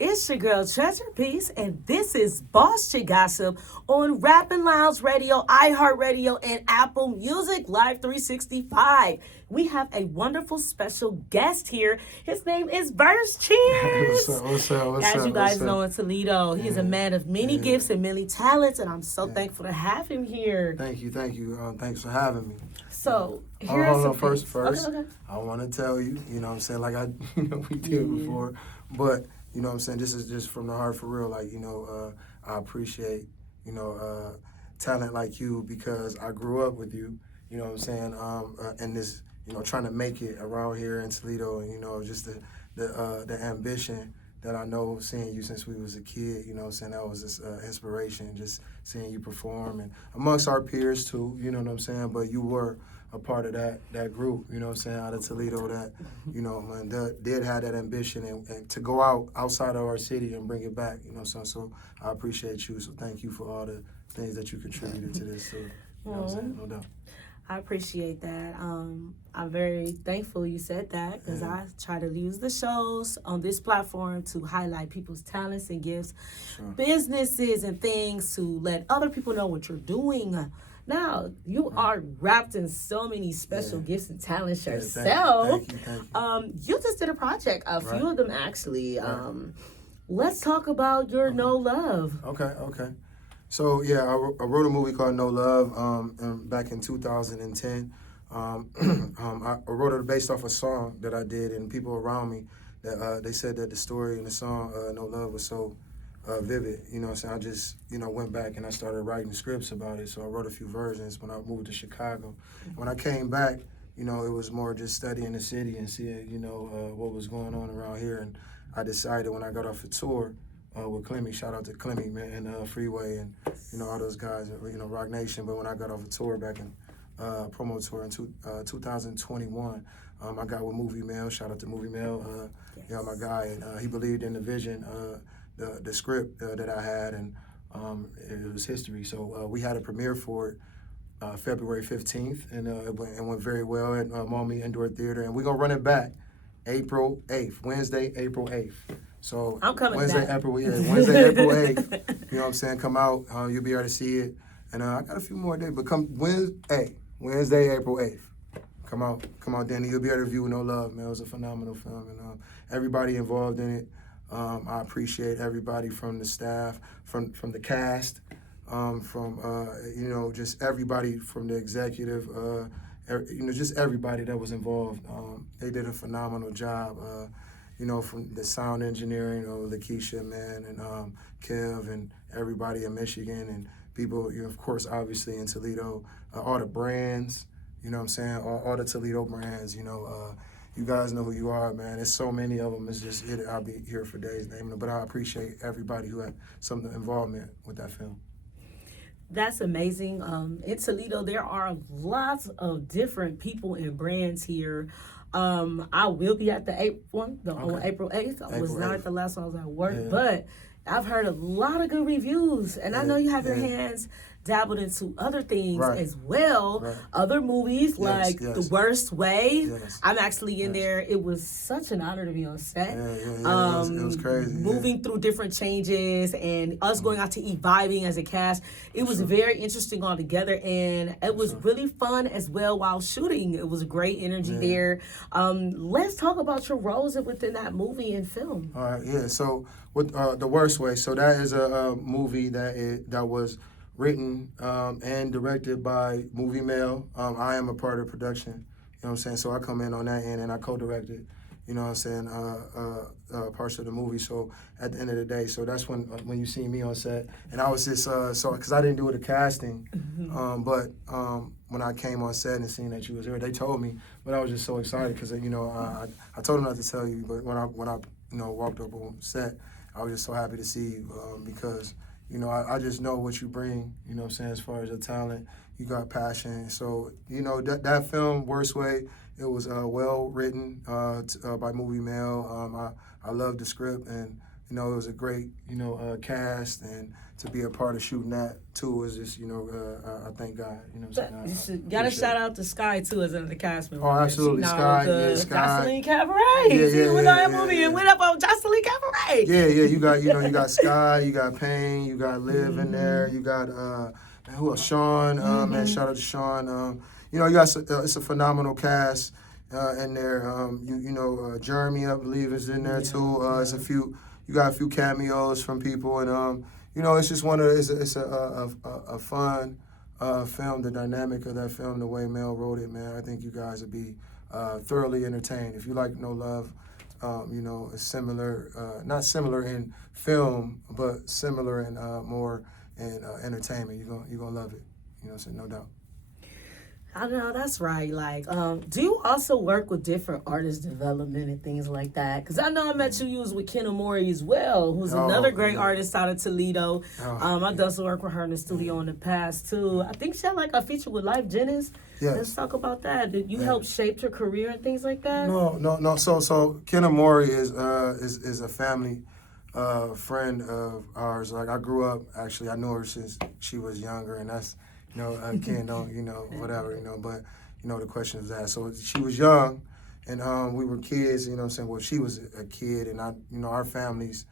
It's your girl Treasure Peace, and this is Boss Chick Gossip on Rapping Lounge Radio, iHeartRadio, and Apple Music Live 365. We have a wonderful special guest here. His name is Verse What's Cheers. up? What's up? What's As up? you guys What's know, up? in Toledo, he's a man of many gifts and many talents, and I'm so thankful to have him here. Thank you. Thanks for having me. So, Hold here's on, some first, things. Okay. I want to tell you, what I'm saying, like we did before, but, what I'm saying, this is just from the heart for real, like, I appreciate, talent like you because I grew up with you, you know what I'm saying, and this, trying to make it around here in Toledo, and, just the ambition that I know seeing you since we was a kid, you know what I'm saying, that was just inspiration, just seeing you perform, and amongst our peers too, you know what I'm saying, but you were a part of that group, you know what I'm saying, out of Toledo that, that did have that ambition and to go outside of our city and bring it back, you know what I'm saying, so I appreciate you, so thank you for all the things that you contributed to this, too, you know what I'm saying, no doubt. I appreciate that. I'm very thankful you said that because I try to use the shows on this platform to highlight people's talents and gifts, businesses and things to let other people know what you're doing. Now, you are wrapped in so many special gifts and talents yourself. Thank you. You just did a project, a few of them actually. Let's talk about your No Love. Okay. So yeah, I wrote a movie called No Love back in 2010. I wrote it based off a song that I did, and people around me that they said that the story in the song No Love was so vivid. You know what I'm saying? I just went back and I started writing scripts about it. So I wrote a few versions when I moved to Chicago. When I came back, it was more just studying the city and seeing what was going on around here. And I decided when I got off the tour. With Clemmy, shout out to Clemmy, man, and Freeway, and all those guys, Rock Nation. But when I got off a tour back in promo tour in 2021, I got with Movie Mail. Shout out to Movie Mail, my guy, and he believed in the vision, the script that I had, and it was history. So we had a premiere for it. February 15th, and it went very well at Maumee Indoor Theater, and we're gonna run it back April 8th, Wednesday, April 8th. So I'm coming Wednesday, back. Wednesday, April 8th. You know what I'm saying? Come out. You'll be able to see it. And I got a few more days, but come Wednesday, April 8th. Come out, Danny. You'll be able to view No Love, man. It was a phenomenal film, and everybody involved in it. I appreciate everybody from the staff, from the cast, from just everybody from the executive. Just everybody that was involved. They did a phenomenal job. From the sound engineering, Lakeisha, man, and Kev, and everybody in Michigan, and people, of course, obviously in Toledo, all the brands, you know what I'm saying, all the Toledo brands, you guys know who you are, man. There's so many of them. It's just, I'll be here for days naming them, but I appreciate everybody who had some involvement with that film. That's amazing. In Toledo, there are lots of different people and brands here. I will be at the 8th one, on April 8th. I was not at the last one, I was at work, but I've heard a lot of good reviews, and I know you have your hands dabbled into other things as well, other movies like The Worst Way. I'm actually in there. It was such an honor to be on set. It was crazy. Moving through different changes and us going out to eat vibing as a cast. It was very interesting altogether, and it was really fun as well while shooting. It was great energy there. Let's talk about your roles within that movie and film. All right, so with The Worst Way, so that is a movie that was written and directed by Movie Mail. I am a part of production, you know what I'm saying? So I come in on that end and I co-directed, you know what I'm saying, parts of the movie. So at the end of the day, so that's when you see me on set. And I was just, because I didn't do the casting, but when I came on set and seeing that you was there, they told me, but I was just so excited because, I told them not to tell you, but when I walked up on set, I was just so happy to see you because, I just know what you bring, you know what I'm saying, as far as your talent. You got passion. So, that film, Worst Way, it was well written by Movie Mail. I love the script, and you know, it was a great, you know, cast, and to be a part of shooting that too was just, you know, I thank God. You know what I'm saying? You should, gotta shout out to Sky too as the cast member. Oh, absolutely. Sky, the yeah, Sky. Jocelyn Cabaret. Yeah, See, yeah, we know that movie yeah. and went up on Jocelyn Cabaret. Yeah, you got, you know, you got Sky, you got Payne, you got Liv in there, you got who else? Sean, man, shout out to Sean. You know, you got it's a phenomenal cast in there. You know, Jeremy, I believe, is in there too. It's you got a few cameos from people, and you know, it's just it's a fun film. The dynamic of that film, the way Mel wrote it, man, I think you guys would be thoroughly entertained. If you like No Love, you know, it's similar, not similar in film, but similar in more in entertainment. You're gonna love it. You know what I'm saying? No doubt. I know, that's right. Like, do you also work with different artist development and things like that? Because I know I met you was with Kenna Mori as well, who's another great artist out of Toledo. I've done some work with her in the studio in the past, too. I think she had, like, a feature with Life Jennings. Yes. Let's talk about that. Did you help shape her career and things like that? No. So Kenna Mori is a family friend of ours. Like, I grew up, actually, I knew her since she was younger, and that's, you know, Ken don't, you know, whatever, you know, but, you know, the question is that. So she was young, and we were kids, you know what I'm saying? Well, she was a kid, and you know, our families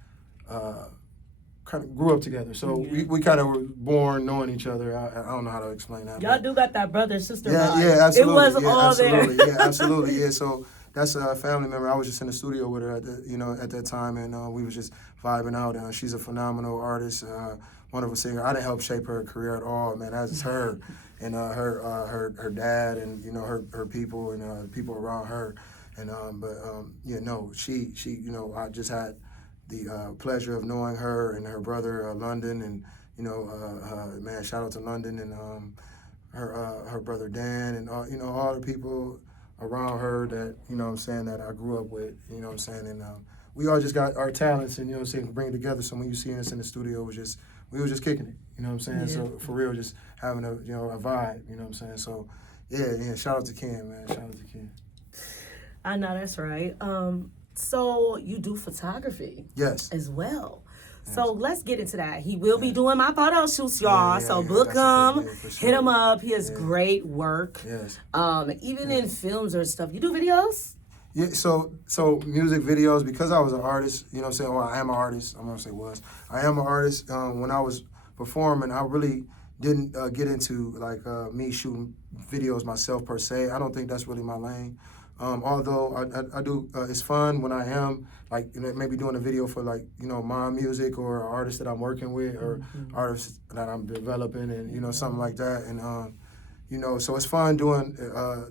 kind of grew up together. So we kind of were born knowing each other. I don't know how to explain that. Y'all do got that brother-sister vibe. Yeah, absolutely. It was all absolutely. there. Yeah, absolutely. Yeah, so that's a family member. I was just in the studio with her at that time, and we was just vibing out. She's a phenomenal artist, wonderful singer. I didn't help shape her career at all, man. That's her and her dad, and you know, her people and people around her. And she you know, I just had the pleasure of knowing her and her brother London, and you know, man, shout out to London and her brother Dan, and you know, all the people around her that, you know what I'm saying, that I grew up with, you know what I'm saying, and we all just got our talents, and you know what I'm saying, bring it together. So when you see us in the studio, we were just kicking it, you know what I'm saying. So for real, just having a vibe, you know what I'm saying. So yeah, shout out to Ken, man, shout out to Ken. I know, that's right. So you do photography, yes, as well. So let's get into that. He will be doing my photo shoots, y'all. So book him, hit him up. He has great work. Yes. Even in films or stuff. You do videos? Yeah. So music videos, because I was an artist. You know what I'm saying? Well, I am an artist. I'm gonna say was. I am an artist. When I was performing, I really didn't get into like me shooting videos myself per se. I don't think that's really my lane. Although I do, it's fun when I am like, you know, maybe doing a video for like, you know, my music or an artist that I'm working with, or artists that I'm developing, and you know, something like that. And you know, so it's fun doing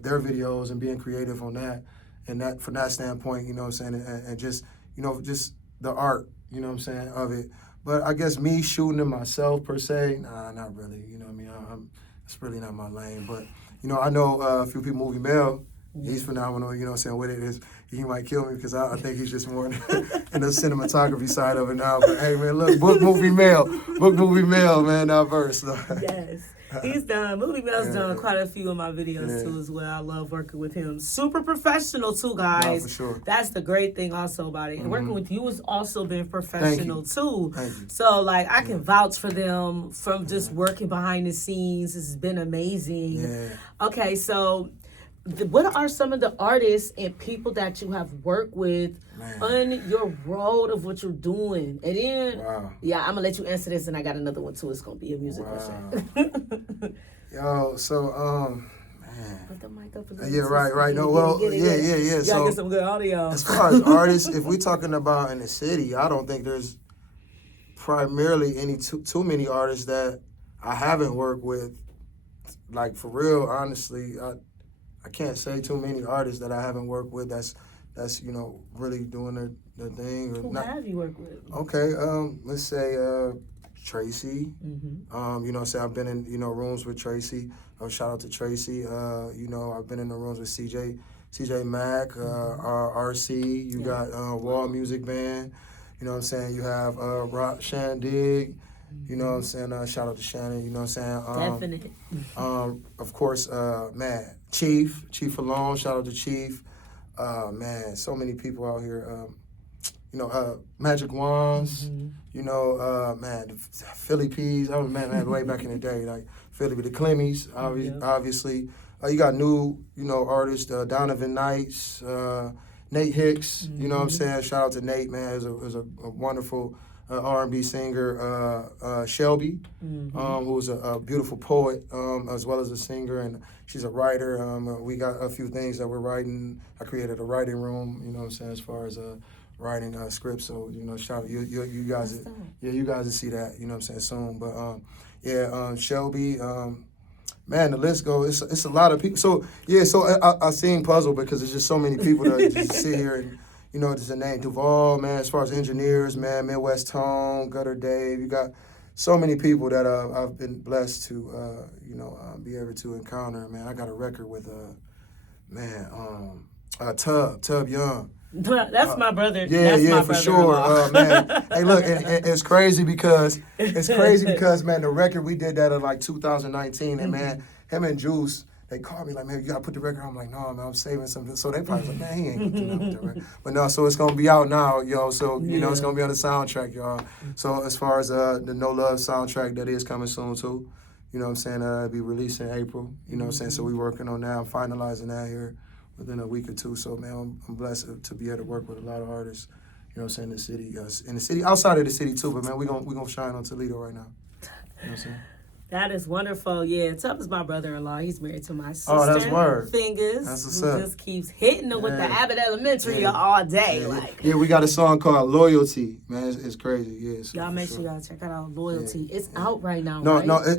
their videos and being creative on that, and that from that standpoint, you know what I'm saying, and just, you know, just the art, you know what I'm saying, of it. But I guess me shooting it myself per se, nah, not really. You know what I mean? It's really not my lane. But you know, I know a few people. Movie Mel. He's phenomenal, you know what I'm saying, with it. He might kill me because I think he's just more in the cinematography side of it now. But hey, man, look, book Movie Mel, man, that verse. So. Yes. He's done. Movie Mel's done quite a few of my videos too as well. I love working with him. Super professional too, guys. No, for sure. That's the great thing also about it. And working with you has also been professional too. Thank you. So like I can vouch for them from just working behind the scenes. It's been amazing. Yeah. Okay, so what are some of the artists and people that you have worked with on your road of what you're doing? And then, I'm going to let you answer this, and I got another one, too. It's going to be a music question. Yo, so, man. Put the mic up a little yeah, right. No, well, yeah. So, get some good audio. As far as artists, if we're talking about in the city, I don't think there's primarily any too many artists that I haven't worked with. Like, for real, honestly, I can't say too many artists that I haven't worked with that's you know, really doing their thing. Who have you worked with? Okay, let's say Tracy. You know, say I've been in, you know, rooms with Tracy. Shout out to Tracy. You know, I've been in the rooms with CJ Mack, RC. You got Wall Music Band. You know what I'm saying? You have Rock Shandig. You know what I'm saying? Shout out to Shannon. You know what I'm saying? Definitely. Of course, man, Chief Alone. Shout out to Chief. Man, so many people out here. Magic Wands. You know, man, Philly Peas. I was man, way back in the day, like Philly with the Clemmies, obviously. You got new, artists, Donovan Knights, Nate Hicks. You know what I'm saying? Shout out to Nate, man. He was a wonderful R&B singer. Shelby, who was a beautiful poet, as well as a singer, and she's a writer. We got a few things that we're writing. I created a writing room. You know what I'm saying? As far as writing scripts, so shout out you guys. You guys will see that. You know what I'm saying soon. But Shelby. Man, the list goes. It's a lot of people. So I seen Puzzle because there's just so many people that just sit here and there's a name Duval, man. As far as engineers, man, Midwest Tone, Gutter Dave. You got so many people that I've been blessed to be able to encounter. Man, I got a record with Tub Young. That's my brother. Yeah, That's my for sure, man. Hey, look, it's crazy because man, the record we did that in like 2019, and man, him and Juice, they called me like, man, you gotta put the record on. I'm like, no, man, I'm saving something. So they probably like, man, he ain't gonna do nothing with that record. But no, so it's gonna be out now, yo. So it's gonna be on the soundtrack, y'all. So as far as the No Love soundtrack, that is coming soon too. You know what I'm saying? It'll be released in April. You know what I'm saying? So we working on that. I'm finalizing that here within a week or two. So, man, I'm blessed to be able to work with a lot of artists, you know what I'm saying, in the city, outside of the city too, but, man, we're gonna shine on Toledo right now. You know what I'm saying? That is wonderful. Yeah, Tub is my brother-in-law. He's married to my sister. Oh, that's word. Fingers. That's what's who up. just keeps hitting them with the Abbott Elementary all day. Yeah, we got a song called Loyalty, man. It's crazy. Yeah, y'all make sure y'all check out Loyalty. It's out right now. No, right? no. I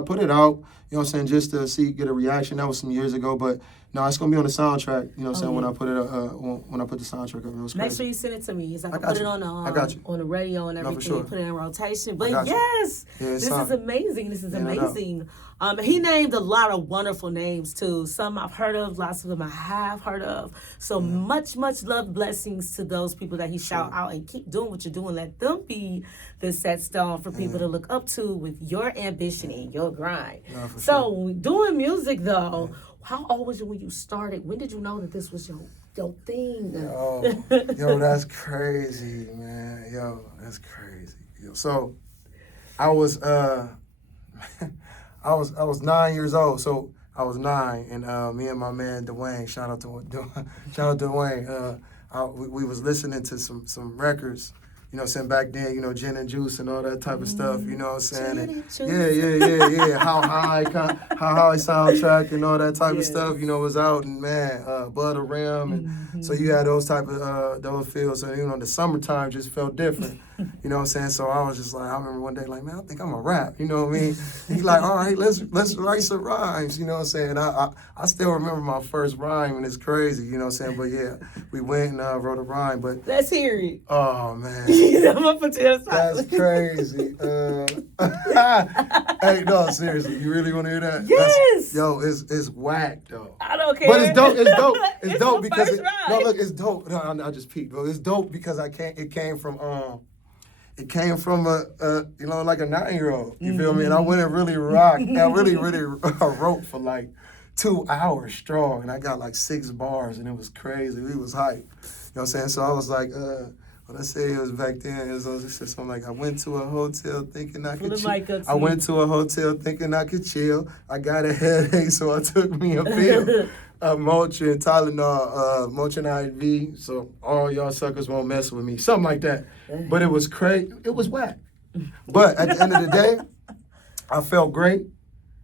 put it out. You know what I'm saying, just to get a reaction. That was some years ago, but no, it's gonna be on the soundtrack. You know what I'm saying, when I put it when I put the soundtrack up. It was crazy. Make sure you send it to me. So I can put it on on the radio and everything. Sure. Put it in rotation. But yes, this is amazing. This is amazing. He named a lot of wonderful names too. Some I've heard of, lots of them I have heard of. So much love, blessings to those people that he shout out, and keep doing what you're doing. Let them be the set stone for people to look up to with your ambition and your grind. So doing music though, how old was you when you started? When did you know that this was your thing? Yo, that's crazy, man. Yo, that's crazy. Yo, so I was I was 9 years old. So I was 9, and me and my man Dwayne, shout out to Dwayne. We was listening to some records. You know what I'm saying, back then, gin and juice and all that type of stuff, you know what I'm saying? And yeah. How High soundtrack and all that type of stuff, was out, and man, Bud the Rim, and so you had those type of those feels, so the summertime just felt different. You know what I'm saying? So I was just like, I remember one day, like, man, I think I'm a rap. You know what I mean? He's like, all right, let's write some rhymes. You know what I'm saying? I still remember my first rhyme, and it's crazy. You know what I'm saying? But yeah, we went and wrote a rhyme. But let's hear it. Oh man, I'm gonna put you on the spot. That's crazy. Hey, no, seriously, you really want to hear that? Yes. It's whack though. I don't care. But it's dope. It's dope. It's dope because it's dope. No, I just peeked, bro. It's dope because it came from a like a 9-year-old. You feel me? And I went and really rocked. I really wrote for like 2 hours strong, and I got like 6 bars, and it was crazy. We was hype. You know what I'm saying? So I was like, when I say it was back then, it was something like, I went to a hotel thinking I could chill. I went to a hotel thinking I could chill. I got a headache, so I took me a pill. Motrin, Tylenol, Motrin IV, so all y'all suckers won't mess with me. Something like that. But it was crazy. It was whack. But at the end of the day, I felt great,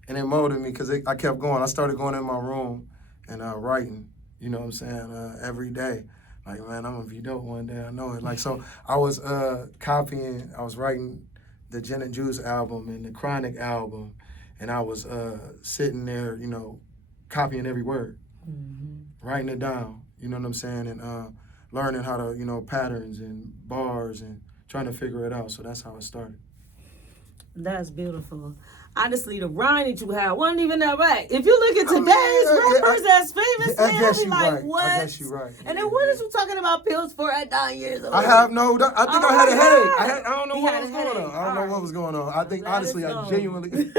and it molded me because I kept going. I started going in my room and writing, you know what I'm saying, every day. Like, man, I'm going to be dope one day. I know it. Like, so I was I was writing the Gin and Juice album and the Chronic album, and I was sitting there, copying every word. Writing it down, you know what I'm saying, and learning how to, patterns and bars and trying to figure it out. So that's how it started. That's beautiful. Honestly, the rhyme that you had wasn't even that right. If you look at today's rappers that's famous, I'll be like, right. what? I guess you're right. And then what is you talking about pills for at 9 years old? I think I had a headache. I don't know what was going on. I don't know what was going on. I think, honestly, I genuinely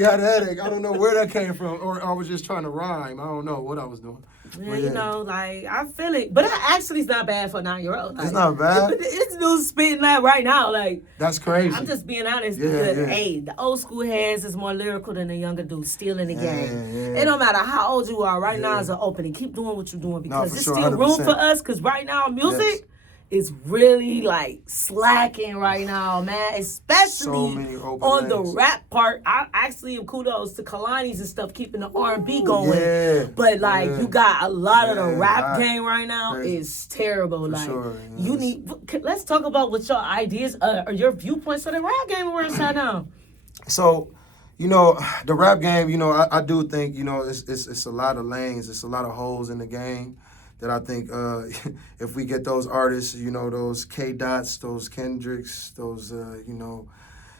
had a headache. I don't know where that came from, or I was just trying to rhyme. I don't know what I was doing. Yeah, But you know, like I feel it, but that actually is not bad for a 9-year-old. Like, It's not bad. It's new spitting that right now. Like That's crazy. I'm just being honest. Yeah, because, yeah. Hey, the old school heads is more lyrical than the younger dudes still in the game. Yeah. It don't matter how old you are. Right now Yeah. is an opening. Keep doing what you're doing because for there's sure, still room 100%. for us. Because right now music is really like slacking right now, man. Especially So many open on the lanes. rap part. I actually am kudos to Kalani's and stuff keeping the R&B going. Yeah. But like Yeah. you got a lot of the Yeah, rap I- game right now crazy. is terrible. Like sure, you yes. need. Let's talk about what your ideas or your viewpoints of the rap game where it's at now. So, you know, the rap game, you know, I do think, you know, it's a lot of lanes, it's a lot of holes in the game that I think if we get those artists, you know, those K Dots, those Kendricks, those, you know,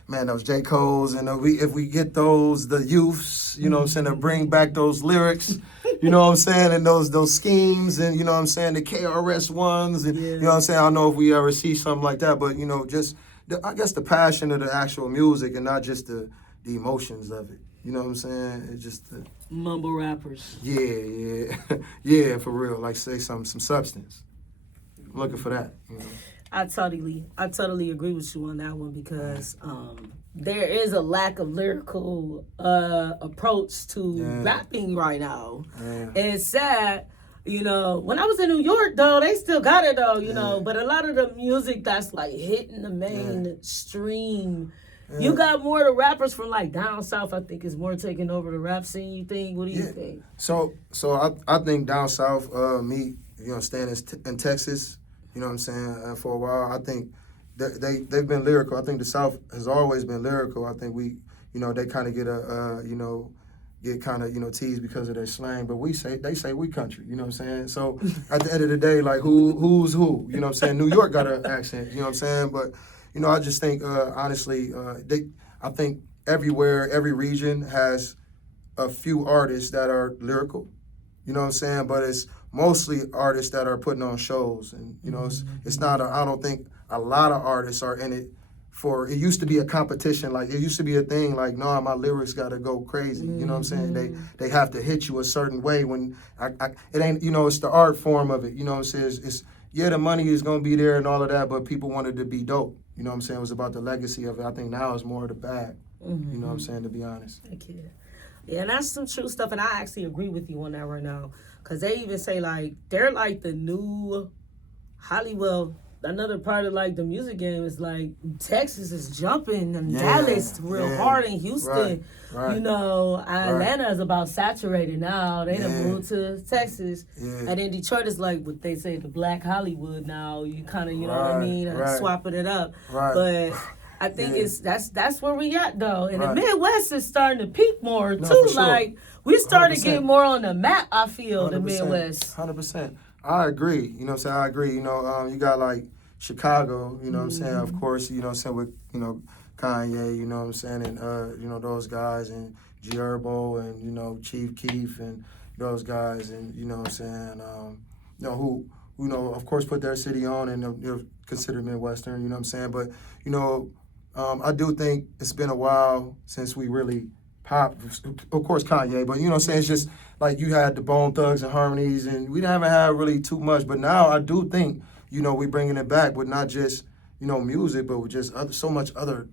man, those J. Cole's, and if we get those, the youths, you know what I'm saying, to bring back those lyrics, you know what I'm saying, and those schemes, and, you know what I'm saying, the KRS ones, and, you know what I'm saying, I don't know if we ever see something like that, but, you know, just, I guess the passion of the actual music and not just the emotions of it. You know what I'm saying? It's just the Mumble rappers. yeah, yeah, for real. Like say some substance. I'm looking for that. You know? I totally agree with you on that one because there is a lack of lyrical approach to rapping right now, and it's sad. You know, when I was in New York, though, they still got it, though, you know. But a lot of the music that's, like, hitting the mainstream, you got more of the rappers from, like, down south, I think, is more taking over the rap scene, you think? What do you think? So I think down south, me, you know, staying in Texas, you know what I'm saying, for a while, I think they've been lyrical. I think the South has always been lyrical. I think we, you know, they kind of get get kind of, you know, teased because of their slang, but they say we country, you know what I'm saying? So at the end of the day, like who's who, you know what I'm saying? New York got an accent, you know what I'm saying? But, you know, I just think, honestly, I think everywhere, every region has a few artists that are lyrical, you know what I'm saying? But it's mostly artists that are putting on shows, and, you know, it's not, I don't think a lot of artists are in it it used to be a competition, like it used to be a thing, like, no, my lyrics gotta go crazy, you know what I'm saying? They have to hit you a certain way when it ain't, you know, it's the art form of it, you know what I'm saying? It's the money is gonna be there and all of that, but people wanted to be dope, you know what I'm saying? It was about the legacy of it. I think now it's more of the bag, you know what I'm saying, to be honest. Yeah, and that's some true stuff, and I actually agree with you on that right now, because they even say, like, they're like the new Hollywood. Another part of like the music game is like Texas is jumping and Dallas real hard in Houston. Right. You know, Atlanta is about saturated now. They done moved to Texas. And then Detroit is like what they say, the Black Hollywood now. You kind of, you know what I mean, swapping it up. But I think that's where we at though. And the Midwest is starting to peak more too. For sure. Like we started 100%. getting more on the map, I feel, 100%, the Midwest. 100%. I agree. You know what I'm saying? I agree. You know, you got like Chicago, you know what I'm saying? Of course, you know what I'm saying, with, you know, Kanye, you know what I'm saying, and, you know, those guys, and G Herbo, and, you know, Chief Keef, and those guys, and, you know what I'm saying, you know, who, you know, of course, put their city on, and they're considered Midwestern, you know what I'm saying? But, you know, I do think it's been a while since we really popped, of course, Kanye, but, you know what I'm saying, it's just, like, you had the Bone Thugs and Harmonies, and we haven't had really too much, but now I do think, you know, we bringing it back with not just, you know, music, but with just so much other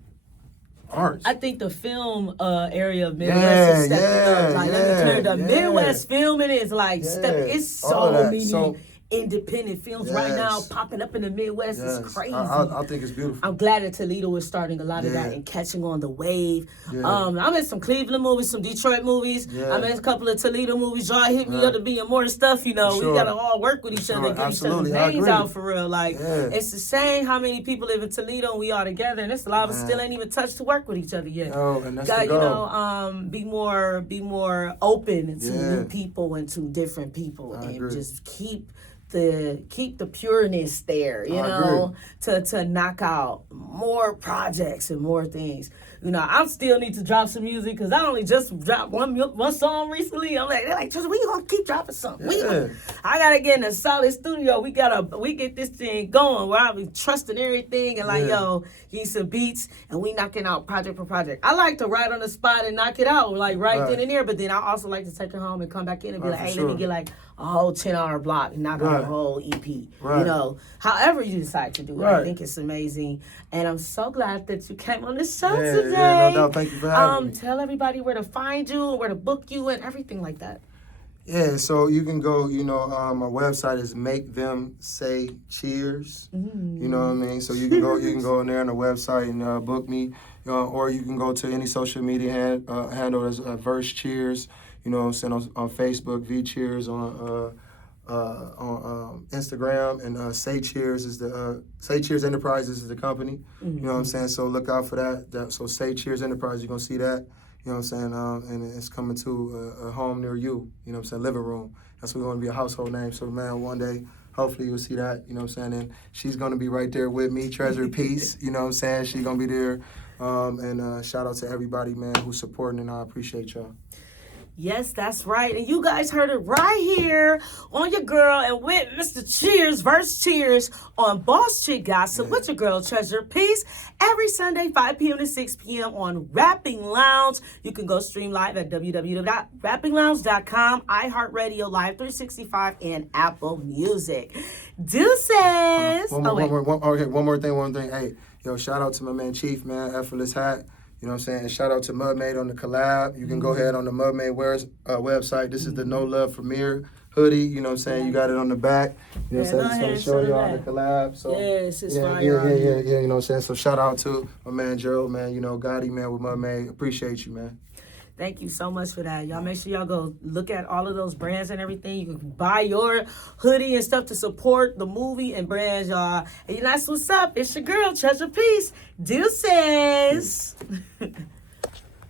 arts. I think the film area of Midwest is stepping up. Like, let me clear the Midwest filming is like it's so many independent films right now popping up in the Midwest. It's crazy. I think it's beautiful. I'm glad that Toledo is starting a lot of that and catching on the wave. I'm in some Cleveland movies, some Detroit movies. I'm in a couple of Toledo movies. Y'all hit me up to be in more stuff, you know. We gotta all work with each other and get each other's names out for real. Like it's the same how many people live in Toledo and we all together, and there's a lot of us still ain't even touched to work with each other yet. And that's the goal. You know, be more open to new people and to different people, and just keep the pureness there, you know, to knock out more projects and more things. You know, I still need to drop some music because I only just dropped one song recently. I'm like, they're like, Tristan, we gonna keep dropping something. I gotta get in a solid studio. We get this thing going where I be trusting everything and like, yo, give some beats and we knocking out project per project. I like to write on the spot and knock it out, like right then and there. But then I also like to take it home and come back in and be like, hey, let me get like a whole 10-hour block and knock out Right. a whole EP. Right. You know, however you decide to do it, I Right. think it's amazing. And I'm so glad that you came on the show Yeah, today. yeah, no doubt. Thank you for having me. Tell everybody where to find you, where to book you, and everything like that. Yeah, so you can go, my website is Make Them Say Cheers. You know what I mean? So you can go on there on the website and book me, or you can go to any social media handle as Verse Cheers. You know what I'm saying, on Facebook, V Cheers on Instagram, and Say Cheers is the Say Cheers Enterprises is the company. You know what I'm saying? So look out for that. So Say Cheers Enterprise, you're gonna see that. You know what I'm saying? And it's coming to a home near you. You know what I'm saying? Living room. That's what we want to be, a household name. So man, one day, hopefully you'll see that. You know what I'm saying? And she's gonna be right there with me, Treasure Peace. You know what I'm saying? She's gonna be there. And shout out to everybody, man, who's supporting, and I appreciate y'all. Yes, that's right. And you guys heard it right here on your girl and with Mr. Cheers, Verse Cheers on Boss Chick Gossip with your girl Treasure Peace every Sunday, 5 p.m. to 6 p.m. on Rapping Lounge. You can go stream live at www.rappinglounge.com, iHeartRadio Live 365, and Apple Music. Deuces. One more thing. Hey, yo, shout out to my man Chief, man, Effortless Hat. You know what I'm saying? And shout out to Mudmade on the collab. You can go ahead on the Mudmade website. This is the No Love for Mir hoodie. You know what I'm saying? You got it on the back. You know what I'm saying? Just want to show y'all the collab. So, yes, it's fire. Yeah. You know what I'm saying? So shout out to my man Gerald, man. You know, Gotti, man, with Mudmade. Appreciate you, man. Thank you so much for that. Y'all make sure y'all go look at all of those brands and everything. You can buy your hoodie and stuff to support the movie and brands, y'all. And that's what's up. It's your girl, Treasure Peace. Deuces.